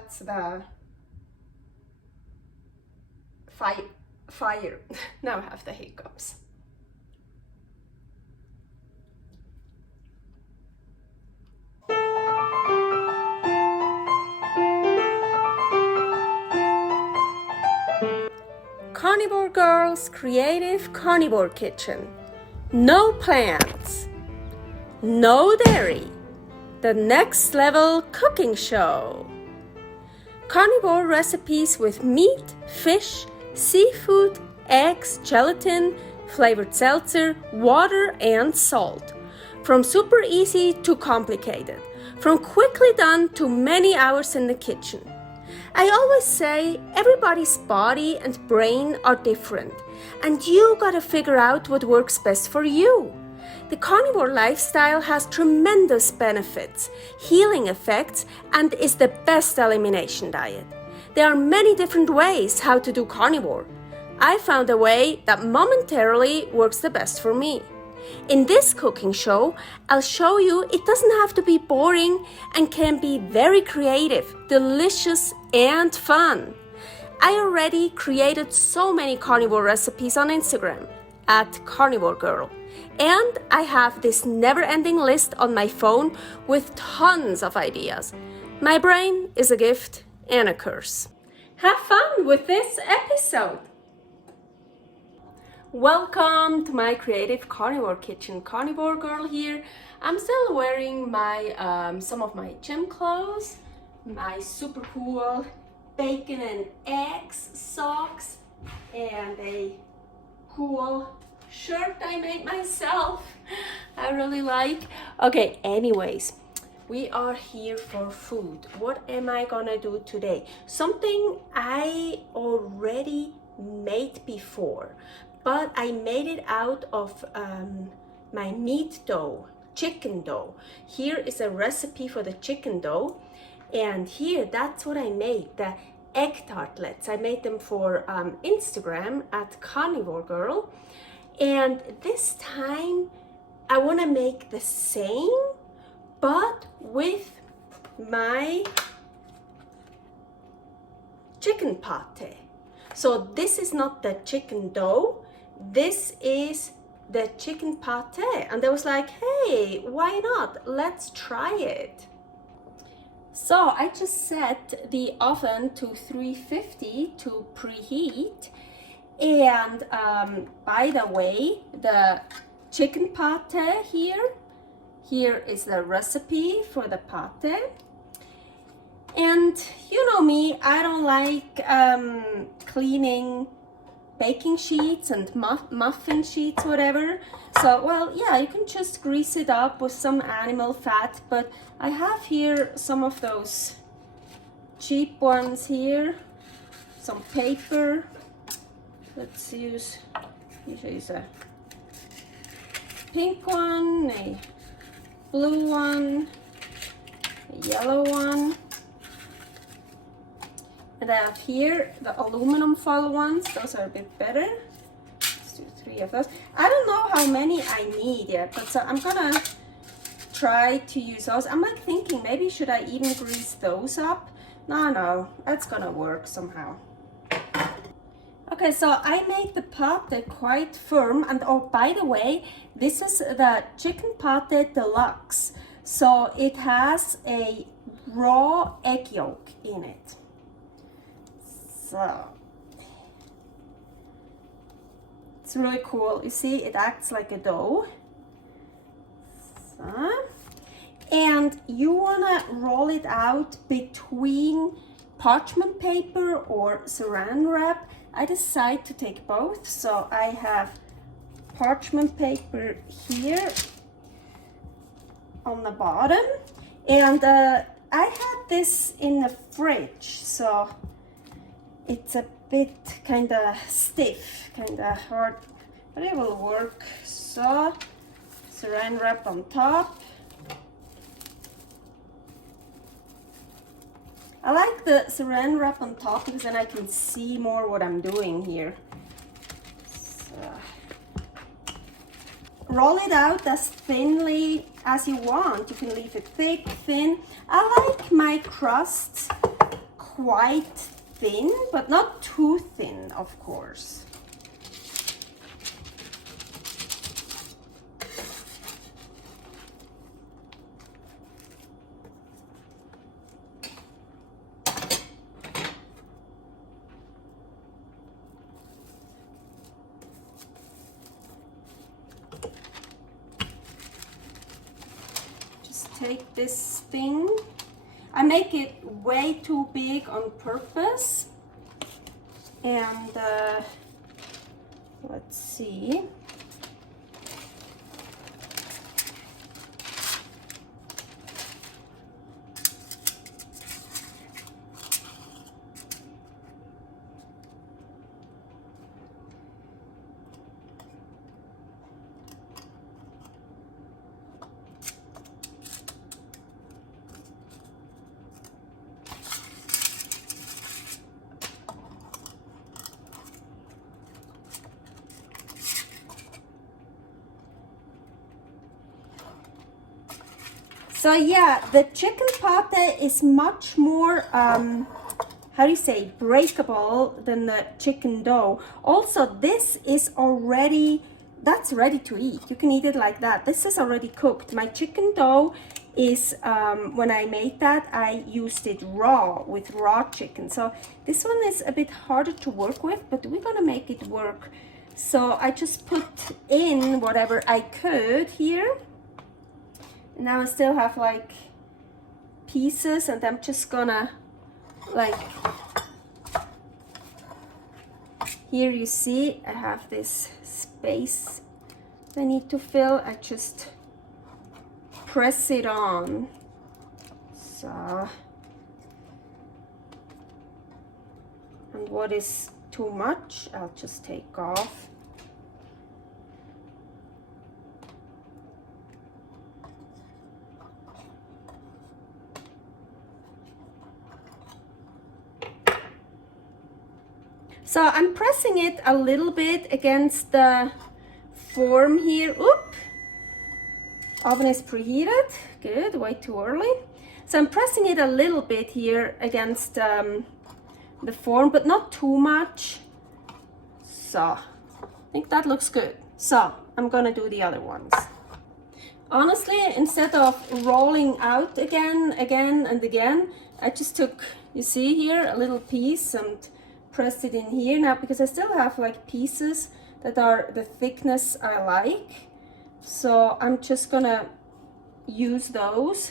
that's the fire. Now I have the hiccups. Carnivore Girl's Creative Carnivore Kitchen. No plants, no dairy, the next level cooking show. Carnivore recipes with meat, fish, seafood, eggs, gelatin, flavored seltzer, water, and salt. From super easy to complicated, from quickly done to many hours in the kitchen. I always say everybody's body and brain are different, and you gotta figure out what works best for you. The carnivore lifestyle has tremendous benefits, healing effects, and is the best elimination diet. There are many different ways how to do carnivore. I found a way that momentarily works the best for me. In this cooking show, I'll show you it doesn't have to be boring and can be very creative, delicious, and fun. I already created so many carnivore recipes on Instagram at karnivorgirl, and I have this never-ending list on my phone with tons of ideas. My brain is a gift and a curse. Have fun with this episode! Welcome to my creative carnivore kitchen. Carnivore Girl here. I'm still wearing my some of my gym clothes, my super cool bacon and eggs socks, and a cool shirt I made myself. I really like. Okay, anyways, we are here for food. What am I gonna do today? Something I already made before, but I made it out of my meat dough, chicken dough. Here is a recipe for the chicken dough, and here, that's what I made, the egg tartelettes. I made them for Instagram at Carnivore Girl, and this time I want to make the same, but with my chicken pâté. So this is not the chicken dough, this is the chicken pâté. And I was like, hey, why not? Let's try it. So I just set the oven to 350 to preheat. And by the way, the chicken pâté here is the recipe for the pâté. And you know me, I don't like cleaning baking sheets and muffin sheets, whatever. So, well, yeah, you can just grease it up with some animal fat, but I have here some of those cheap ones here, some paper. Let's use a pink one, a blue one, a yellow one. And I have here the aluminum foil ones. Those are a bit better. Let's do 3 of those. I don't know how many I need yet, but so I'm gonna try to use those. I'm like thinking, maybe should I even grease those up? No, that's gonna work somehow. Okay, so I made the pâté quite firm. And oh, by the way, this is the Chicken Pâté Deluxe. So it has a raw egg yolk in it. So it's really cool. You see, it acts like a dough. So, and you wanna roll it out between parchment paper or Saran Wrap. I decided to take both, so I have parchment paper here on the bottom, and I had this in the fridge, so it's a bit kind of stiff, kind of hard, but it will work. So Saran Wrap on top. I like the Saran Wrap on top because then I can see more what I'm doing here. So, roll it out as thinly as you want. You can leave it thick, thin. I like my crust quite thin, but not too thin, of course. Take this thing. I make it way too big on purpose, and let's see. So yeah, the chicken pâté is much more, how do you say, breakable than the chicken dough. Also, this is already, that's ready to eat. You can eat it like that. This is already cooked. My chicken dough is, when I made that, I used it raw, with raw chicken. So this one is a bit harder to work with, but we're gonna make it work. So I just put in whatever I could here. Now I still have like pieces, and I'm just gonna like, here you see I have this space I need to fill. I just press it on. So, and what is too much I'll just take off. So I'm pressing it a little bit against the form here. Oop! Oven is preheated. Good, way too early. So I'm pressing it a little bit here against the form, but not too much. So I think that looks good. So I'm gonna do the other ones. Honestly, instead of rolling out again and again, I just took, you see here, a little piece and pressed it in here. Now, because I still have like pieces that are the thickness I like, so I'm just gonna use those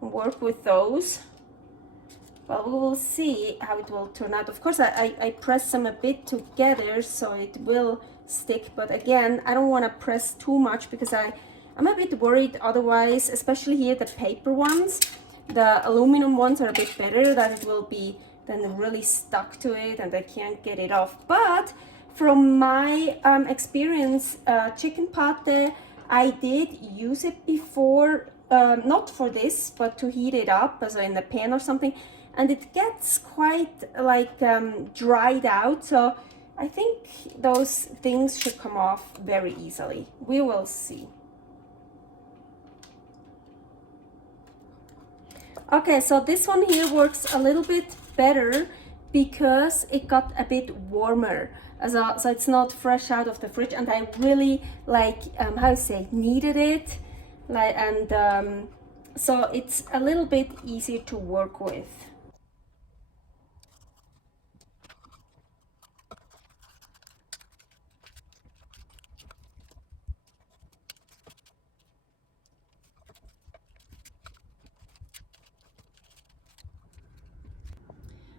and work with those. Well, we will see how it will turn out. Of course, I press them a bit together so it will stick, but again, I don't want to press too much because I'm a bit worried otherwise, especially here the paper ones. The aluminum ones are a bit better, that it will be then really stuck to it and I can't get it off. But from my experience, chicken pâté, I did use it before, not for this, but to heat it up, as in a pan or something, and it gets quite like dried out. So I think those things should come off very easily. We will see. Okay, so this one here works a little bit better because it got a bit warmer, so it's not fresh out of the fridge, and I really like how to say, kneaded it, like, and so it's a little bit easier to work with.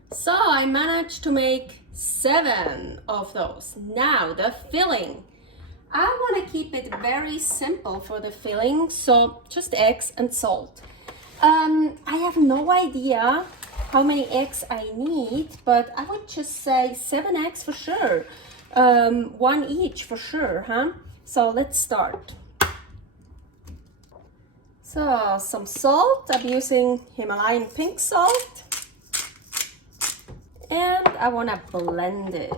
So I managed to make 7 of those. Now the filling. I want to keep it very simple for the filling, so just eggs and salt. I have no idea how many eggs I need, but I would just say 7 eggs for sure. 1 each for sure, huh? So let's start. So some salt. I'm using Himalayan pink salt. And I want to blend it.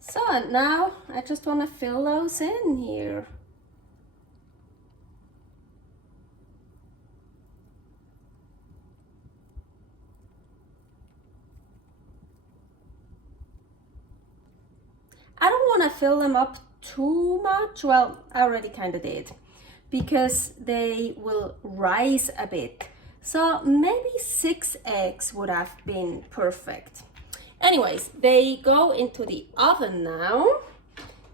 So now I just want to fill those in here. I don't want to fill them up too much. Well, I already kind of did, because they will rise a bit. So maybe 6 eggs would have been perfect. Anyways, they go into the oven now.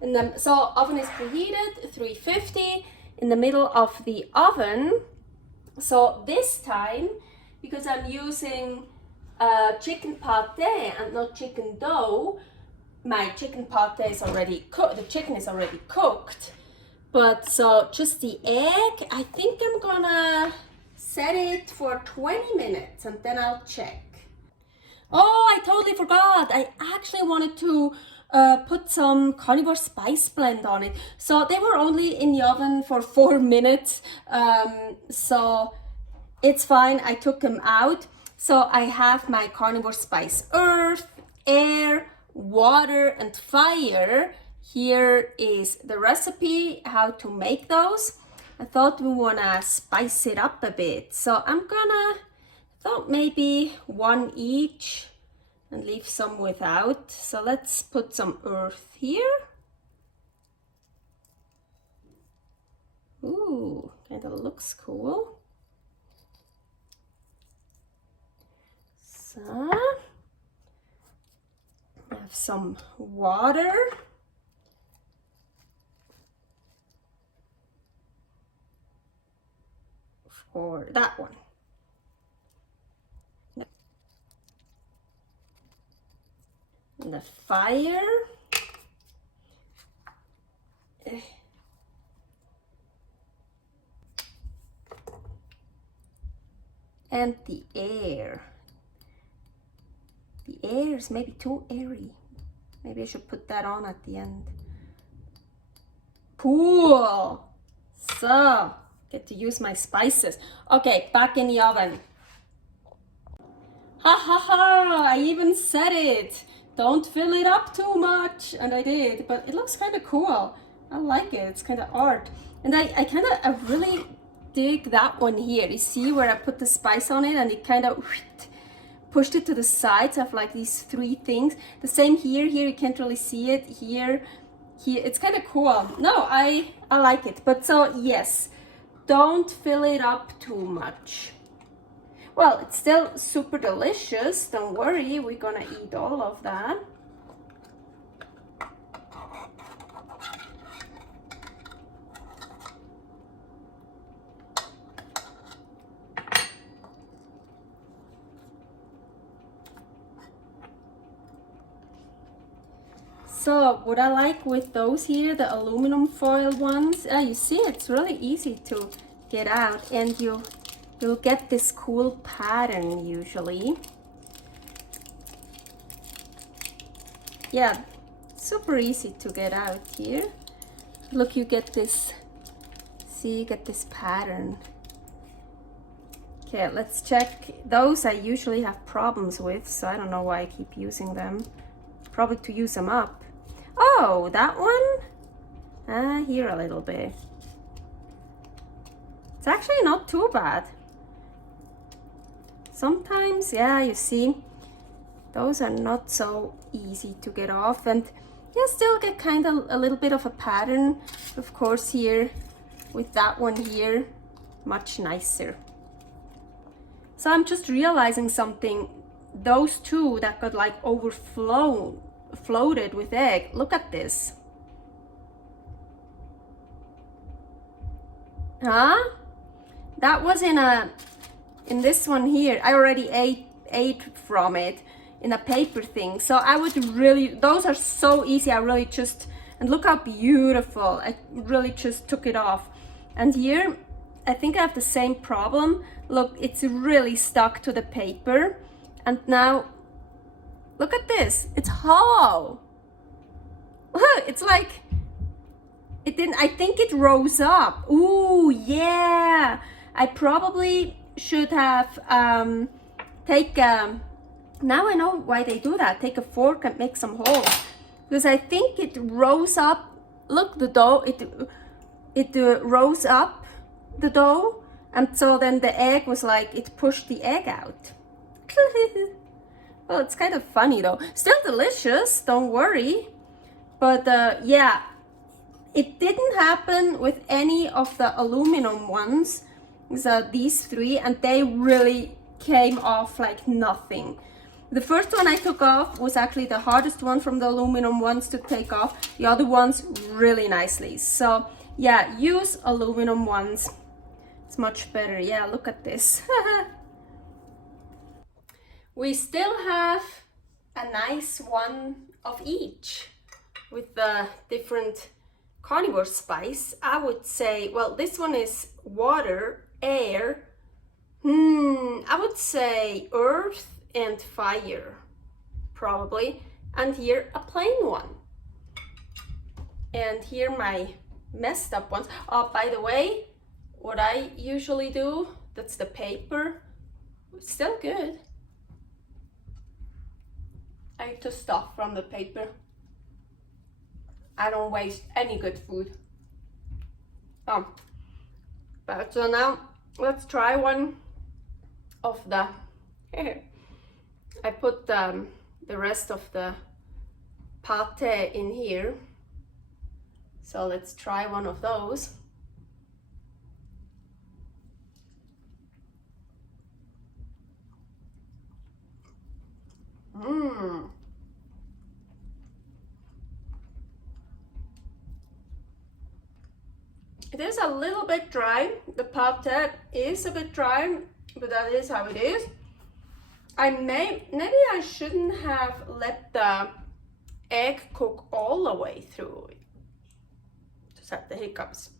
And then, so oven is preheated, 350 in the middle of the oven. So this time, because I'm using chicken pâté and not chicken dough, my chicken pâté is already cooked, the chicken is already cooked. But so just the egg, I think I'm gonna set it for 20 minutes and then I'll check. Oh, I totally forgot. I actually wanted to put some Carnivore Spice Blend on it. So they were only in the oven for 4 minutes. So it's fine. I took them out. So I have my Carnivore Spice Earth, Air, Water, and Fire. Here is the recipe, how to make those. I thought we wanna spice it up a bit. So thought maybe 1 each and leave some without. So let's put some earth here. Ooh, kind of looks cool. So I have some water. For that one. And the fire. And the air. The air is maybe too airy. Maybe I should put that on at the end. Cool. So, get to use my spices. Okay, back in the oven. Ha ha ha, I even said it. Don't fill it up too much. And I did, but it looks kind of cool. I like it, it's kind of art. And I really dig that one here. You see where I put the spice on it and it kind of pushed it to the sides of like these 3 things. The same here, you can't really see it. Here, it's kind of cool. No, I like it. But so yes, don't fill it up too much. Well, it's still super delicious. Don't worry, we're gonna eat all of that. So what I like with those here, the aluminum foil ones, you see it's really easy to get out, and you'll get this cool pattern usually. Yeah, super easy to get out here. Look, you get this, see, you get this pattern. Okay, let's check. Those I usually have problems with, so I don't know why I keep using them. Probably to use them up. Oh, that one? Here a little bit. It's actually not too bad. Sometimes, yeah, you see, those are not so easy to get off, and yeah, still get kind of a little bit of a pattern. Of course, here with that one here, much nicer. So I'm just realizing something. Those 2 that got like floated with egg. Look at this. Huh? That was in this one here. I already ate from it in a paper thing. So I would really, those are so easy. I really just, and look how beautiful. I really just took it off. And here, I think I have the same problem. Look, it's really stuck to the paper. And now, look at this. It's hollow. It's like, it didn't, I think it rose up. Ooh, yeah. I probably should have now I know why they do that. Take a fork and make some holes. Because I think it rose up. Look, the dough, it rose up, the dough. And so then the egg was like, it pushed the egg out. Well, it's kind of funny though. Still delicious, don't worry. But yeah, it didn't happen with any of the aluminum ones. So these three, and they really came off like nothing. The first one I took off was actually the hardest one from the aluminum ones to take off. The other ones really nicely. So yeah, use aluminum ones. It's much better. Yeah, look at this. We still have a nice one of each with the different carnivore spice. I would say, well, this one is water, air, I would say earth and fire, probably. And here a plain one. And here my messed up ones. Oh, by the way, what I usually do, that's the paper. It's still good. I eat the stuff from the paper. I don't waste any good food. But so now let's try one of the I put the rest of the pâté in here. So let's try one of those. It is a little bit dry. The pâté is a bit dry, but that is how it is. Maybe I shouldn't have let the egg cook all the way through. Just have the hiccups.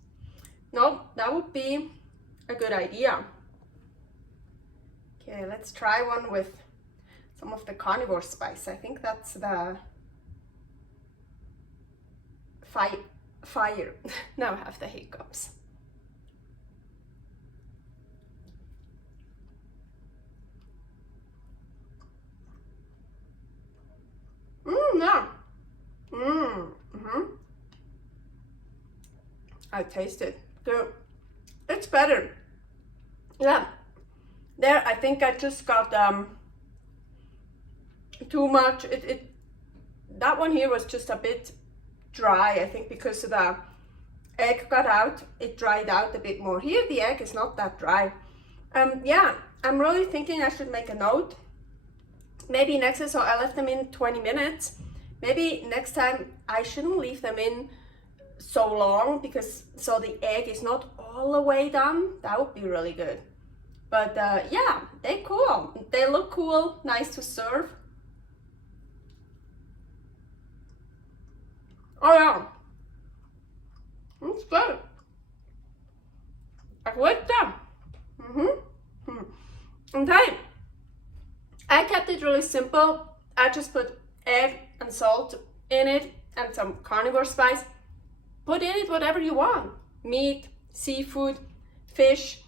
No, that would be a good idea. Okay, let's try one with some of the carnivore spice. I think that's the fire. Now I have the hiccups. Yeah. I taste it. So it's better. Yeah. There, I think I just got too much. That one here was just a bit dry, I think, because the egg got out, it dried out a bit more. Here the egg is not that dry. Yeah, I'm really thinking I should make a note. Maybe next time, so I left them in 20 minutes. Maybe next time I shouldn't leave them in so long, because so the egg is not all the way done. That would be really good. But yeah, they're cool. They look cool, nice to serve. Oh yeah, it's good. I like them. Okay, I kept it really simple. I just put egg and salt in it and some carnivore spice. Put in it whatever you want. Meat, seafood, fish,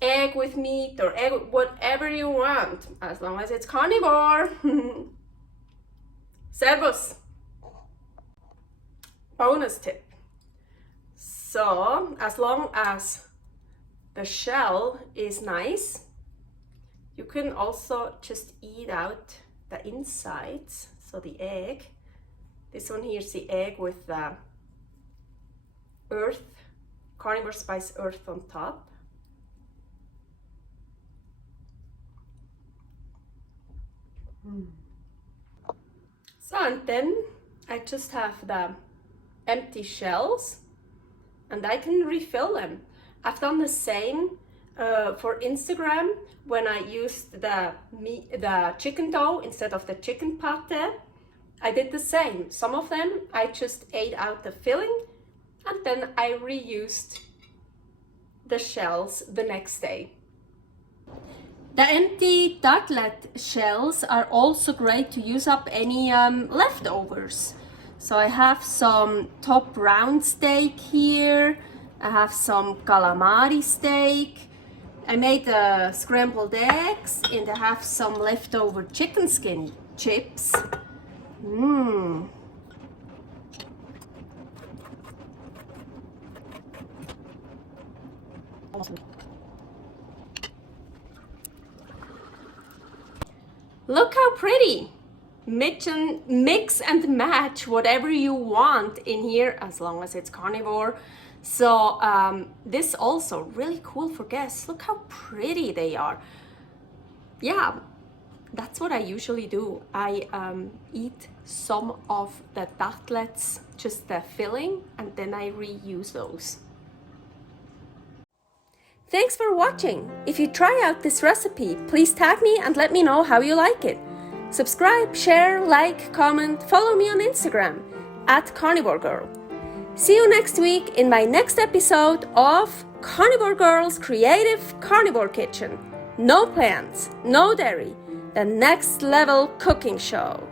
egg with meat, or egg, whatever you want, as long as it's carnivore. Servus. Bonus tip. So, as long as the shell is nice, you can also just eat out the insides. So the egg, this one here is the egg with the earth, carnivore spice earth on top. So, and then I just have the empty shells and I can refill them. I've done the same for Instagram when I used the chicken dough instead of the chicken pâté. I did the same. Some of them I just ate out the filling and then I reused the shells the next day. The empty tartelette shells are also great to use up any leftovers. So I have some top round steak here. I have some calamari steak. I made scrambled eggs and I have some leftover chicken skin chips. Look how pretty! mix and match whatever you want in here, as long as it's carnivore. So this also really cool for guests. Look how pretty they are. Yeah, that's what I usually do. I eat some of the tartelettes, just the filling, and then I reuse those. Thanks for watching. If you try out this recipe, please tag me and let me know how you like it. Subscribe, share, like, comment, follow me on Instagram @karnivorgirl. See you next week in my next episode of Carnivore Girl's Creative Carnivore Kitchen. No plants, no dairy, the next level cooking show.